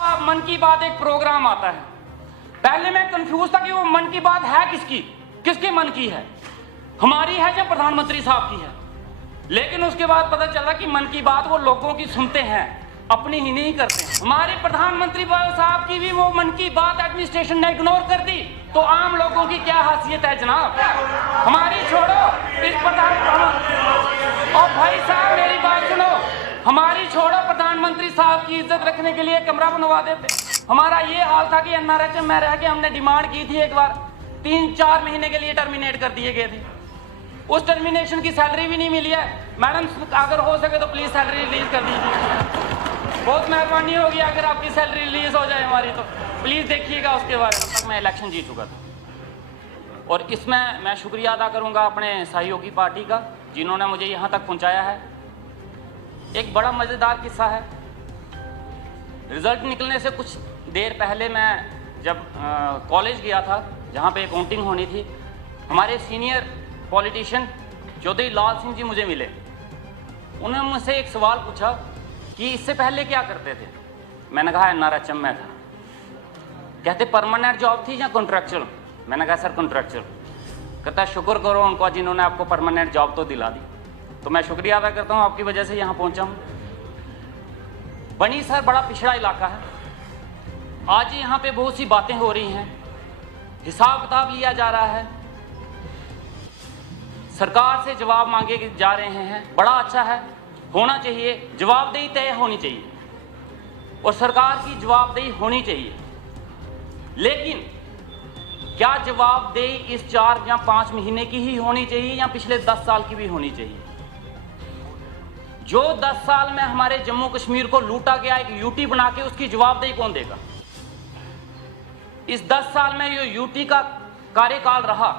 मन की बात एक प्रोग्राम आता है। पहले मैं कंफ्यूज था कि वो मन की बात है किसकी, किसके मन की है, हमारी है या प्रधानमंत्री साहब की है। लेकिन उसके बाद पता चला कि मन की बात वो लोगों की सुनते हैं, अपनी ही नहीं करते हैं। हमारे प्रधानमंत्री साहब की भी वो मन की बात एडमिनिस्ट्रेशन ने इग्नोर कर दी, तो आम लोगों की क्या हैसियत है जनाब। हमारी छोड़ो, इस और भाई साहब मेरी बात सुनो, हमारी छोड़ो, प्रधानमंत्री साहब की इज्जत रखने के लिए कमरा बनवा देते। हमारा ये हाल था कि एनआरएचएम में रह के हमने डिमांड की थी, एक बार 3-4 महीने के लिए टर्मिनेट कर दिए गए थे। उस टर्मिनेशन की सैलरी भी नहीं मिली है। मैडम अगर हो सके तो प्लीज सैलरी रिलीज कर दीजिए, बहुत मेहरबानी होगी अगर आपकी सैलरी रिलीज हो जाए हमारी, तो प्लीज देखिएगा उसके बारे में। तब तक मैं इलेक्शन जीत चुका था। और इसमें मैं शुक्रिया अदा करूंगा अपने सहयोगी पार्टी का, जिन्होंने मुझे यहाँ तक पहुँचाया है। एक बड़ा मज़ेदार किस्सा है। रिजल्ट निकलने से कुछ देर पहले मैं जब कॉलेज गया था, जहाँ पे काउंटिंग होनी थी, हमारे सीनियर पॉलिटिशियन चौधरी लाल सिंह जी मुझे मिले। उन्होंने मुझसे एक सवाल पूछा कि इससे पहले क्या करते थे। मैंने कहा एनआरएचएम में था। कहते परमानेंट जॉब थी या कॉन्ट्रैक्चुअल। मैंने कहा सर कॉन्ट्रैक्चुअल। कहता शुक्र करो उनको जिन्होंने आपको परमानेंट जॉब तो दिला दी। तो मैं शुक्रिया अदा करता हूँ, आपकी वजह से यहाँ पहुँचा हूँ। बनी सर बड़ा पिछड़ा इलाका है। आज यहाँ पे बहुत सी बातें हो रही हैं, हिसाब किताब लिया जा रहा है, सरकार से जवाब मांगे जा रहे हैं। बड़ा अच्छा है, होना चाहिए, जवाबदेही तय होनी चाहिए और सरकार की जवाबदेही होनी चाहिए। लेकिन क्या जवाबदेही इस 4 या 5 महीने की ही होनी चाहिए या पिछले 10 साल की भी होनी चाहिए? जो 10 साल में हमारे जम्मू कश्मीर को लूटा गया, एक यूटी बना के, उसकी जवाबदेही कौन देगा? इस 10 साल में जो यूटी का कार्यकाल रहा,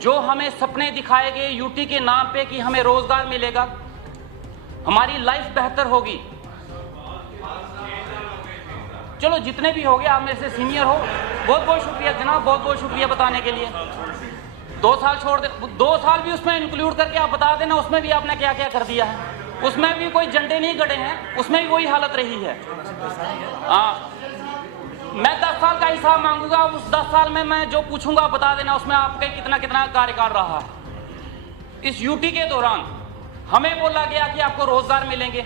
जो हमें सपने दिखाए गए यूटी के नाम पे कि हमें रोजगार मिलेगा, हमारी लाइफ बेहतर होगी। चलो जितने भी हो गए, आप मेरे से सीनियर हो, बहुत बहुत शुक्रिया जनाब, बहुत बहुत शुक्रिया बताने के लिए। 2 साल छोड़ दे, 2 साल भी उसमें इंक्लूड करके आप बता देना उसमें भी आपने क्या क्या कर दिया है। उसमें भी कोई झंडे नहीं गड़े हैं, उसमें भी वही हालत रही है। हाँ, मैं 10 साल का हिसाब मांगूंगा, उस 10 साल में मैं जो पूछूंगा बता देना उसमें आपके कितना कितना कार्यकाल रहा है। इस यूटी के दौरान हमें बोला गया कि आपको रोजगार मिलेंगे,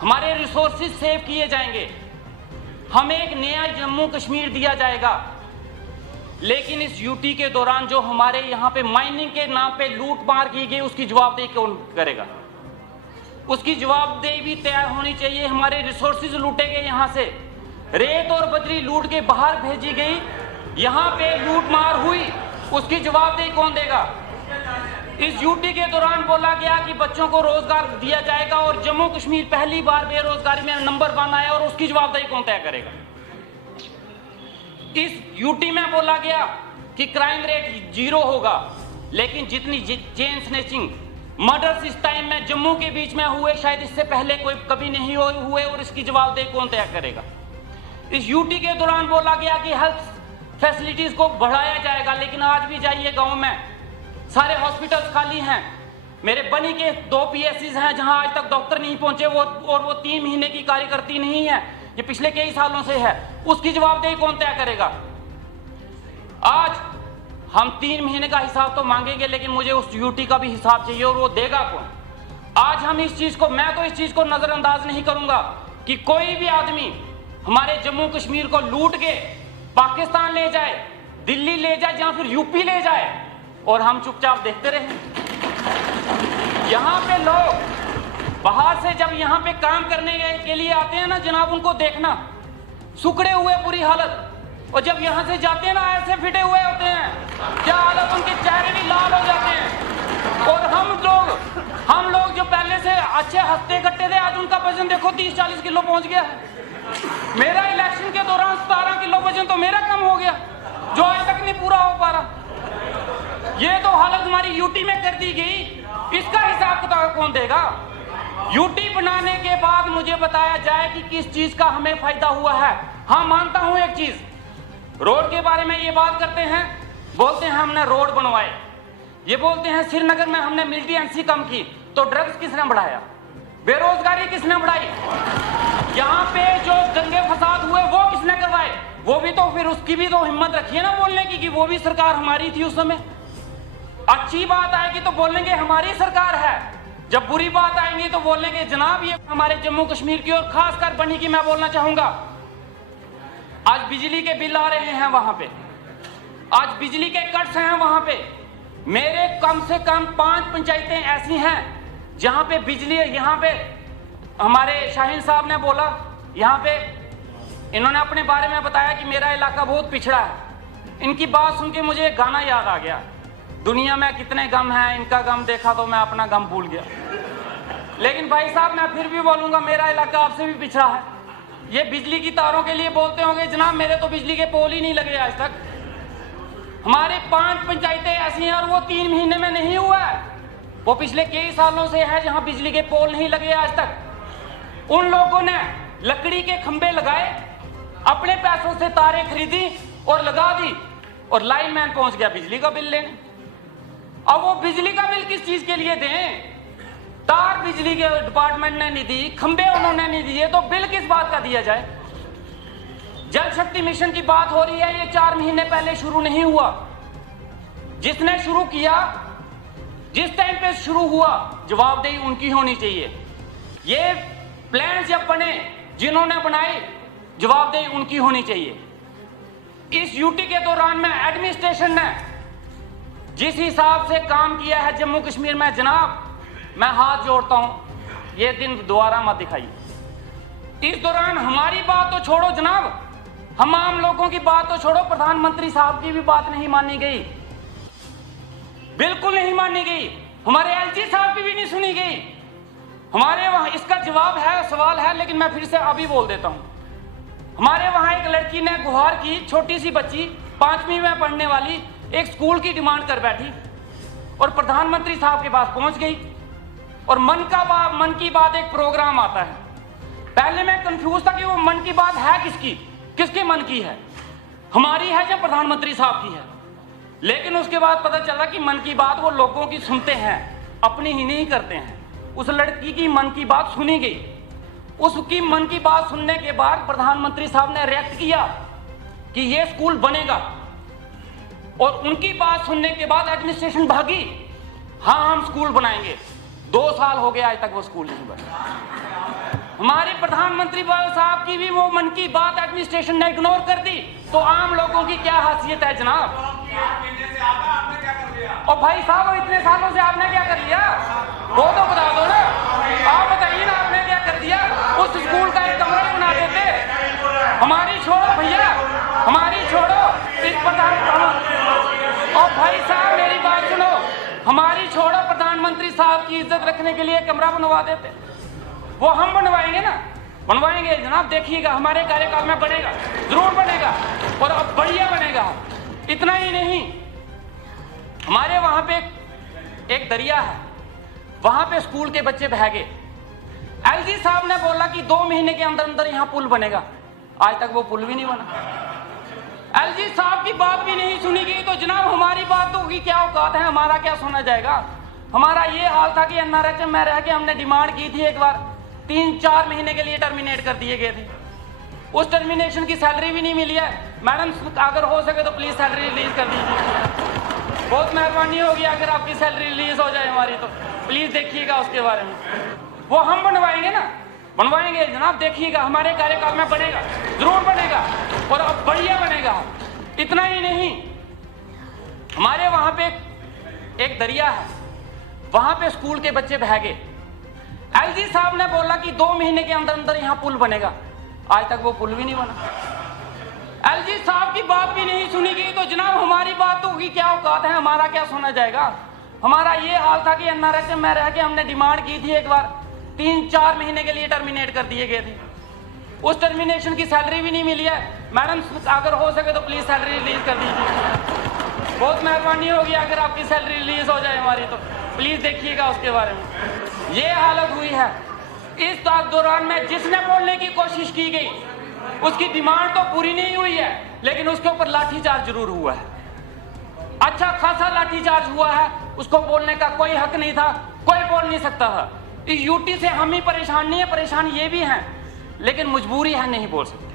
हमारे रिसोर्सेज सेव किए जाएंगे, हमें एक नया जम्मू कश्मीर दिया जाएगा। लेकिन इस यूटी के दौरान जो हमारे यहाँ पे माइनिंग के नाम पे लूट मार की गई, उसकी जवाबदेही कौन करेगा? उसकी जवाबदेही भी तय होनी चाहिए। हमारे रिसोर्सेज लूटे गए, यहाँ से रेत और बजरी लूट के बाहर भेजी गई, यहाँ पे लूट मार हुई, उसकी जवाबदेही कौन देगा? इस यूटी के दौरान बोला गया कि बच्चों को रोजगार दिया जाएगा और जम्मू कश्मीर पहली बार बेरोजगारी में नंबर 1 आया, और उसकी जवाबदेही कौन तय करेगा? इस यूटी में बोला गया कि क्राइम रेट 0 होगा, लेकिन जितनी चेन स्नैचिंग मर्डर्स इस टाइम में जम्मू के बीच में हुए, शायद इससे पहले कोई कभी नहीं हुए, और इसकी जवाबदेही कौन तय करेगा? इस यूटी के दौरान बोला गया कि हेल्थ फैसिलिटीज को बढ़ाया जाएगा, लेकिन आज भी जाइए गांव में सारे हॉस्पिटल्स खाली हैं। मेरे बनी के 2 पीएससीज हैं जहां आज तक डॉक्टर नहीं पहुंचे, वो 3 महीने की कार्यकर्ती नहीं है, ये पिछले कई सालों से है। उसकी जवाबदेही कौन तय करेगा? आज हम 3 महीने का हिसाब तो मांगेंगे, लेकिन मुझे उस यूटी का भी हिसाब चाहिए, और वो देगा कौन? आज हम इस चीज को, मैं तो इस चीज को नजरअंदाज नहीं करूंगा कि कोई भी आदमी हमारे जम्मू कश्मीर को लूट के पाकिस्तान ले जाए, दिल्ली ले जाए या फिर यूपी ले जाए और हम चुपचाप देखते रहे। यहाँ पे लोग बाहर से जब यहाँ पे काम करने के लिए आते हैं ना जनाब, उनको देखना सुखड़े हुए बुरी हालत, और जब यहाँ से जाते हैं ना ऐसे फिटे हुए होते हैं, क्या हालत, उनके चेहरे भी लाल हो जाते हैं। और हम लोग जो पहले से अच्छे हंसते कट्टे थे, आज उनका वजन देखो 30-40 किलो पहुंच गया है। मेरा इलेक्शन के दौरान 17 किलो वजन तो मेरा कम हो गया, जो आज तक नहीं पूरा हो पा रहा। ये तो हालत हमारी यूटी में कर दी गई, इसका हिसाब किताब कौन देगा? यूटी बनाने के बाद मुझे बताया जाए कि किस चीज का हमें फायदा हुआ है। हाँ, मानता हूं एक चीज, रोड के बारे में ये बात करते हैं, बोलते हैं हमने रोड बनवाए, ये बोलते हैं श्रीनगर में हमने मिलिटेंसी कम की, तो ड्रग्स किसने बढ़ाया? बेरोजगारी किसने बढ़ाई? यहाँ पे जो दंगे फसाद वो भी तो फिर उसकी भी तो हिम्मत रखिए ना बोलने की कि वो भी सरकार हमारी थी उस समय। अच्छी बात आएगी तो बोलेंगे हमारी सरकार है, जब बुरी बात आएंगी तो बोलेंगे जनाब ये हमारे जम्मू कश्मीर की और खासकर बनी की। मैं बोलना चाहूंगा, आज बिजली के बिल आ रहे हैं वहां पे, आज बिजली के कट्स हैं वहां पे। मेरे कम से कम 5 पंचायतें ऐसी हैं जहां पे बिजली, यहां पे हमारे शाहीन साहब ने बोला, यहां पे इन्होंने अपने बारे में बताया कि मेरा इलाका बहुत पिछड़ा है। इनकी बात सुन के मुझे एक गाना याद आ गया, दुनिया में कितने गम हैं, इनका गम देखा तो मैं अपना गम भूल गया। लेकिन भाई साहब मैं फिर भी बोलूंगा, मेरा इलाका आपसे भी पिछड़ा है। ये बिजली की तारों के लिए बोलते होंगे जनाब, मेरे तो बिजली के पोल ही नहीं लगे आज तक। हमारे 5 पंचायतें ऐसी हैं और वो 3 महीने में नहीं हुआ है, वो पिछले कई सालों से है जहां बिजली के पोल नहीं लगे आज तक। उन लोगों ने लकड़ी के खंभे लगाए, अपने पैसों से तारें खरीदी और लगा दी, और लाइनमैन पहुंच गया बिजली का बिल लेने। अब वो बिजली का बिल किस चीज के लिए दें? तार बिजली के डिपार्टमेंट ने नहीं दी, खंभे उन्होंने नहीं दिए, तो बिल किस बात का दिया जाए? जल शक्ति मिशन की बात हो रही है, ये 4 महीने पहले शुरू नहीं हुआ। जिसने शुरू किया, जिस टाइम पे शुरू हुआ, जवाबदेही उनकी होनी चाहिए। ये प्लान जब बने, जिन्होंने बनाए, जवाबदेही उनकी होनी चाहिए। इस यूटी के दौरान में एडमिनिस्ट्रेशन ने जिस हिसाब से काम किया है जम्मू कश्मीर में, जनाब मैं हाथ जोड़ता हूं, ये दिन दोबारा मत दिखाइए। इस दौरान हमारी बात तो छोड़ो जनाब, हम आम लोगों की बात तो छोड़ो, प्रधानमंत्री साहब की भी बात नहीं मानी गई, बिल्कुल नहीं मानी गई। हमारे एलजी साहब की भी नहीं सुनी गई। हमारे वहां इसका जवाब है, सवाल है, लेकिन मैं फिर से अभी बोल देता हूं। हमारे वहां एक लड़की ने गुहार की, छोटी सी बच्ची 5वीं में पढ़ने वाली, एक स्कूल की डिमांड कर बैठी और प्रधानमंत्री साहब के पास पहुंच गई। और मन की बात एक प्रोग्राम आता है। पहले मैं कंफ्यूज था कि वो मन की बात है किसकी, किसके मन की है, हमारी है या प्रधानमंत्री साहब की है। लेकिन उसके बाद पता चला कि मन की बात वो लोगों की सुनते हैं, अपनी ही नहीं करते हैं। उस लड़की की मन की बात सुनी गई। उसकी मन की बात सुनने के बाद प्रधानमंत्री साहब ने रिएक्ट किया कि ये स्कूल बनेगा, और उनकी बात सुनने के बाद एडमिनिस्ट्रेशन भागी, हाँ हम स्कूल बनाएंगे। 2 साल हो गए आज तक वो स्कूल नहीं बना। हमारे प्रधानमंत्री साहब की भी वो मन की बात एडमिनिस्ट्रेशन ने इग्नोर कर दी, तो आम लोगों की क्या हैसियत है जनाब? और भाई साहब इतने सालों से आपने क्या कर लिया, वो तो बता दो ना। आप बताइए ना, आपने क्या कर दिया? उस स्कूल का एक कमरा बना देते। हमारी छोड़ो भैया, हमारी छोड़ो, इस और भाई साहब मेरी बात सुनो, हमारी छोड़ो, प्रधानमंत्री साहब की इज्जत रखने के लिए कमरा बनवा देते। वो हम बनवाएंगे ना, बनवाएंगे जनाब, देखिएगा हमारे कार्यकाल में बनेगा, जरूर बनेगा, और अब बढ़िया बनेगा। इतना ही नहीं, हमारे वहां पे एक दरिया है, वहां पे स्कूल के बच्चे बह गए। एलजी साहब ने बोला कि 2 महीने के अंदर अंदर यहां पुल बनेगा, आज तक वो पुल भी नहीं बना। एलजी साहब की बात भी नहीं सुनी गई, तो जनाब हमारी बातों की क्या औकात है, हमारा क्या सुना जाएगा? हमारा ये हाल था कि एनआरएचएम में रह के हमने डिमांड की थी, एक बार 3-4 महीने के लिए टर्मिनेट कर दिए गए थे। उस टर्मिनेशन की सैलरी भी नहीं मिली है। मैडम अगर हो सके तो प्लीज सैलरी रिलीज कर दीजिए, बहुत मेहरबानी होगी। अगर आपकी सैलरी रिलीज हो जाए हमारी, तो प्लीज देखिएगा उसके बारे में। वो हम बनवाएंगे ना, बनवाएंगे जनाब, देखिएगा हमारे कार्यकाल में बनेगा, जरूर बनेगा, और अब बढ़िया बनेगा। इतना ही नहीं, हमारे वहां पे एक दरिया है, वहां पे स्कूल के बच्चे बह गए। एलजी साहब ने बोला कि 2 महीने के अंदर अंदर यहां पुल बनेगा, आज तक वो पुल भी नहीं बना। एलजी साहब की बात भी नहीं सुनी गई, तो जनाब हमारी बातों की क्या औकात है, हमारा क्या सुना जाएगा? हमारा ये हाल था कि एनआरएचएम में रह के हमने डिमांड की थी, एक बार 3-4 महीने के लिए टर्मिनेट कर दिए गए थे। उस टर्मिनेशन की सैलरी भी नहीं मिली है। मैडम अगर हो सके तो प्लीज सैलरी रिलीज कर दीजिए, बहुत मेहरबानी होगी। अगर आपकी सैलरी रिलीज हो जाए हमारी, तो प्लीज देखिएगा उसके बारे में। ये हालत हुई है। इस दौरान में जिसने बोलने की कोशिश की गई, उसकी डिमांड तो पूरी नहीं हुई है, लेकिन उसके ऊपर लाठीचार्ज जरूर हुआ है। अच्छा खासा लाठीचार्ज हुआ है, उसको बोलने का कोई हक नहीं था, कोई बोल नहीं सकता था। इस यूटी से हम ही परेशान नहीं है, परेशान ये भी हैं, लेकिन मजबूरी है, नहीं बोल सकते।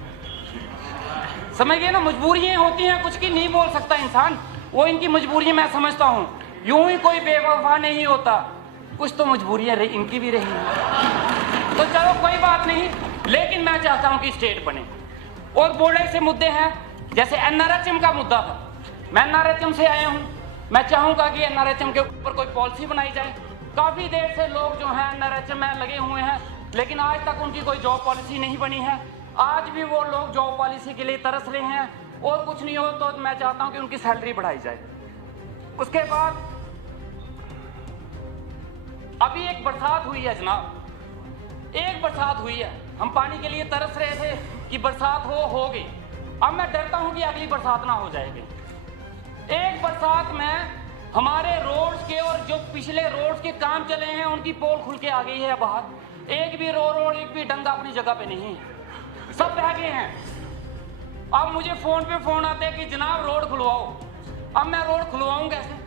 समझ गए ना, मजबूरियां होती हैं, कुछ की नहीं बोल सकता इंसान, वो इनकी मजबूरियां मैं समझता हूँ। यूं ही कोई बेवफा नहीं होता, कुछ तो मजबूरियां इनकी भी रही हैं। तो चलो कोई बात नहीं, लेकिन मैं चाहता हूं कि स्टेट बने। और बड़े से मुद्दे हैं, जैसे एनआरएचएम का मुद्दा था। मैं एनआरएचएम से आया हूं, मैं चाहूंगा कि एनआरएचएम के ऊपर कोई पॉलिसी बनाई जाए। काफी देर से लोग जो हैं एनआरएचएम में लगे हुए हैं, लेकिन आज तक उनकी कोई जॉब पॉलिसी नहीं बनी है। आज भी वो लोग जॉब पॉलिसी के लिए तरस रहे हैं, और कुछ नहीं हो तो मैं चाहता हूं कि उनकी सैलरी बढ़ाई जाए। उसके बाद अभी एक बरसात हुई है जनाब, एक बरसात हुई है, हम पानी के लिए तरस रहे थे कि बरसात हो गई। अब मैं डरता हूं कि अगली बरसात ना हो जाएगी। एक बरसात में हमारे रोड्स के और जो पिछले रोड्स के काम चले हैं उनकी पोल खुल के आ गई है बाहर। एक भी रोड एक भी डंगा अपनी जगह पे नहीं है, सब बह गए हैं। अब मुझे फोन पे फोन आते हैं कि जनाब रोड खुलवाओ। अब मैं रोड खुलवाऊं कैसे?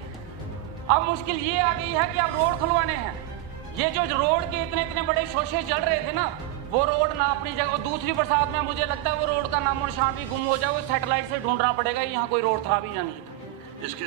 अब मुश्किल ये आ गई है कि अब रोड खुलवाने हैं, ये जो रोड के इतने बड़े शोशे जल रहे थे ना, वो रोड ना अपनी जगह। दूसरी बरसात में मुझे लगता है वो रोड का नामो निशान भी गुम हो जाए, वो सैटेलाइट से ढूंढना पड़ेगा यहाँ कोई रोड था भी या नहीं था। इसके